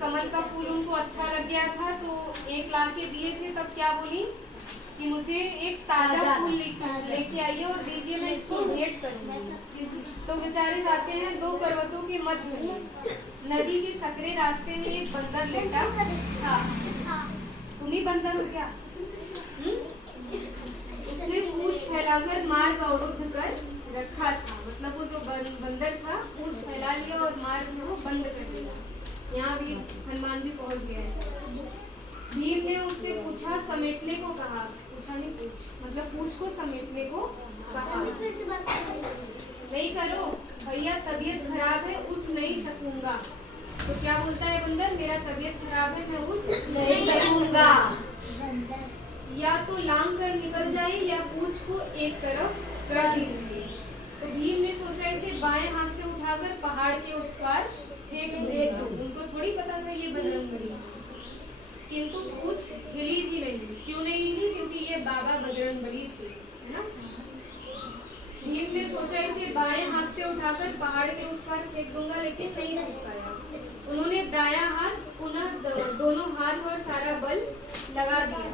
कमल का फूल उनको अच्छा लग गया था तो एक ला के दिए थे। तब क्या बोली कि मुझे एक ताजा फूल लेके आइए और दीजिए, मैं इसको भेंट करूंगी। तो बेचारे जाते हैं दो पर्वतों के मध्य में, नदी के सकरे रास्ते में एक बंदर लेटा था। तुम ही बंदर हो क्या? उसने पूंछ फैलाकर मार्ग अवरुद्ध कर रखा था। मतलब वो जो बंदर था पूंछ फैला लिया और मार्ग में वो बंद कर दिया। यहाँ भी हनुमान जी पहुंच गए। भीम ने उससे पूछा, समेटने को कहा। पूछा नहीं, पूछ मतलब पूछ को समेटने को कहा। नहीं करो भैया, तबीयत खराब है, उठ नहीं सकूंगा। तो क्या बोलता है बंदर, मेरा तबीयत खराब है, मैं उठ नहीं सकूंगा। या तो लांग कर निकल जाए या पूछ को एक तरफ कर दीजिए। तो भीम ने सोचा इसे बाएं हाथ से उठाकर पहाड़ के उस पार फेंक दूं। उनको थोड़ी पता था ये बजरंगबली, किंतु पूछ हिली भी नहीं। क्यों नहीं हिली? क्योंकि ये बाबा बजरंगबली थे, है ना। भीम ने सोचा इसे बाएं हाथ से उठाकर पहाड़ के उस पार फेंक दूंगा, लेकिन नहीं फेंक पाया। उन्होंने दायां हाथ पुनः दोनों हाथ और सारा बल लगा दिया,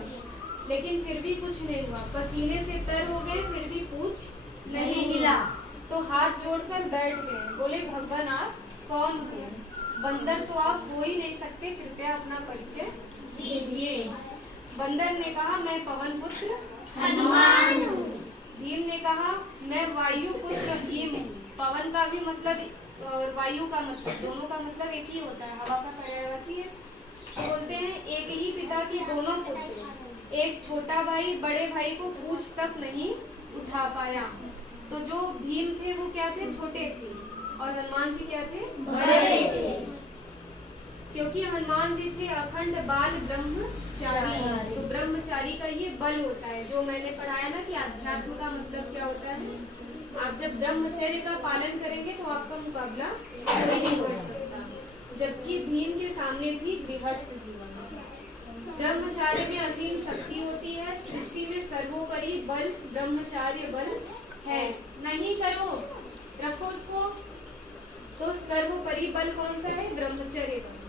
लेकिन फिर भी कुछ नहीं हुआ। पसीने से तर हो गए, फिर भी पूछ नहीं हिला। तो हाथ जोड़कर बैठ गए। बोले, भगवान आप कौन हो? बंदर तो आप हो ही नहीं सकते, कृपया अपना परिचय दीजिए। बंदर ने कहा, मैं पवन पुत्र हनुमान हूँ। भीम ने कहा, मैं वायु पुत्र भीम हूँ। पवन का भी मतलब और वायु का मतलब, दोनों का मतलब एक ही होता है, हवा का पर्यायवाची है। बोलते हैं एक ही पिता के दोनों पुत्र, एक छोटा भाई बड़े भाई को पूछ तक नहीं उठा पाया। तो जो भीम थे वो क्या थे? छोटे थे, और हनुमान जी क्या थे? बड़े थे। क्योंकि हनुमान जी थे अखंड बाल ब्रह्मचारी। तो ब्रह्मचारी का ये बल होता है, जो मैंने पढ़ाया ना कि अध्यात्म का मतलब क्या होता है। आप जब ब्रह्मचर्य का पालन करेंगे तो आपका मुकाबला कोई नहीं कर सकता। जबकि भीम के सामने थी गृहस्थ जीवन। ब्रह्मचार्य में असीम शक्ति होती है। सृष्टि में सर्वोपरि बल ब्रह्मचार्य बल है। नहीं करो, रखो उसको। तो सर्वोपरि बल कौन सा है? ब्रह्मचर्य बल।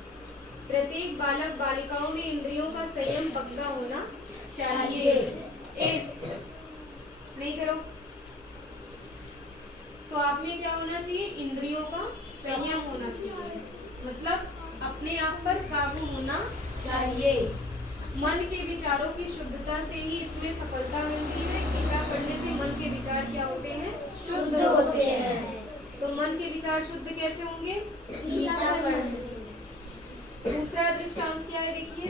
प्रत्येक बालक बालिकाओं में इंद्रियों का संयम पक्का होना चाहिए। एक नहीं करो तो आप में क्या होना चाहिए? इंद्रियों का संयम होना चाहिए, मतलब अपने आप पर काबू होना चाहिए। मन के विचारों की शुद्धता से ही इसमें सफलता मिलती है। गीता पढ़ने से मन के विचार क्या होते हैं? शुद्ध होते हैं। तो मन के विचार शुद्ध कैसे होंगे? गीता पढ़ने से। दूसरा दृष्टांत क्या है? देखिए,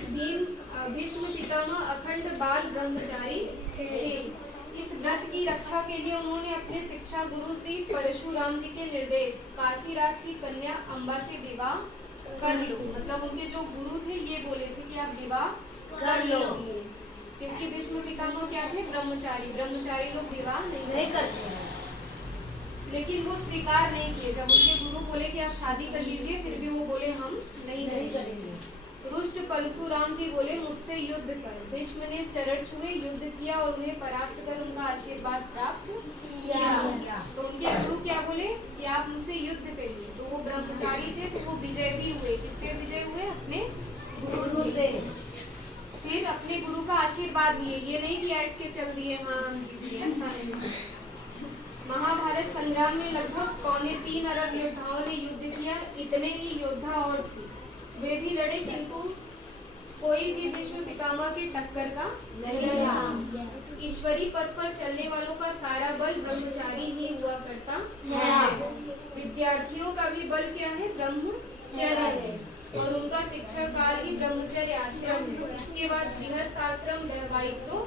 भीष्म पितामह अखंड बाल ब्रह्मचारी थे। इस व्रत की रक्षा के लिए उन्होंने अपने शिक्षा गुरु श्री परशुराम जी के निर्देश काशीराज की कन्या अम्बा से विवाह कर लो। मतलब उनके जो गुरु थे ये बोले थे कि आप विवाह कर लो, क्योंकि भीष्म पितामह क्या थे? ब्रह्मचारी। ब्रह्मचारी लोग विवाह नहीं करते। लेकिन वो स्वीकार नहीं किए। जब उनके गुरु बोले कि आप शादी कर लीजिए, फिर भी वो बोले हम नहीं करेंगे। रुष्ट परशुराम जी बोले, मुझसे युद्ध कर। भीष्म ने चरण छुए, युद्ध किया और उन्हें परास्त कर उनका आशीर्वाद प्राप्त किया। तो उनके गुरु क्या बोले कि आप मुझसे युद्ध करिए। तो वो ब्रह्मचारी थे, तो वो विजय भी हुए। किससे विजय हुए? अपने गुरु से। फिर अपने गुरु का आशीर्वाद लिए, ये नहीं कि ऐट के चल दिए हाँ हम जीत गए, ऐसा नहीं। महाभारत संग्राम में लगभग 3.25 अरब योद्धाओं ने युद्ध किया। इतने ही योद्धा और थे, वे भी लड़े, किंतु कोई भी भीष्म पितामह के टक्कर का नहीं था। ईश्वरी पद पर चलने वालों का सारा बल ब्रह्मचारी ही हुआ करता है। विद्यार्थियों का भी बल क्या है? ब्रह्मचर्य, और उनका शिक्षा काल ही ब्रह्मचर्य आश्रम है। इसके बाद गृहस्थ आश्रम वैवाहिक तो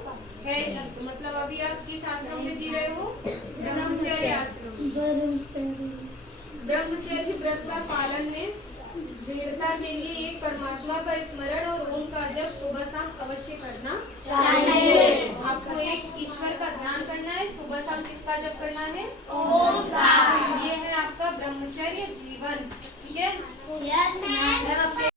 है ही। तो मतलब अभी आप किस आश्रम में जी रहे हो? ब्रह्मचर्य आश्रम। ब्रह्मचर्य व्रत का पालन में दृढ़ता के लिए एक परमात्मा का स्मरण और ओम का जप सुबह शाम अवश्य करना चाहिए। आपको एक ईश्वर का ध्यान करना है, सुबह शाम किसका जप करना है? ओम का। ये है आपका ब्रह्मचर्य जीवन। ठीक है? Yes ma'am.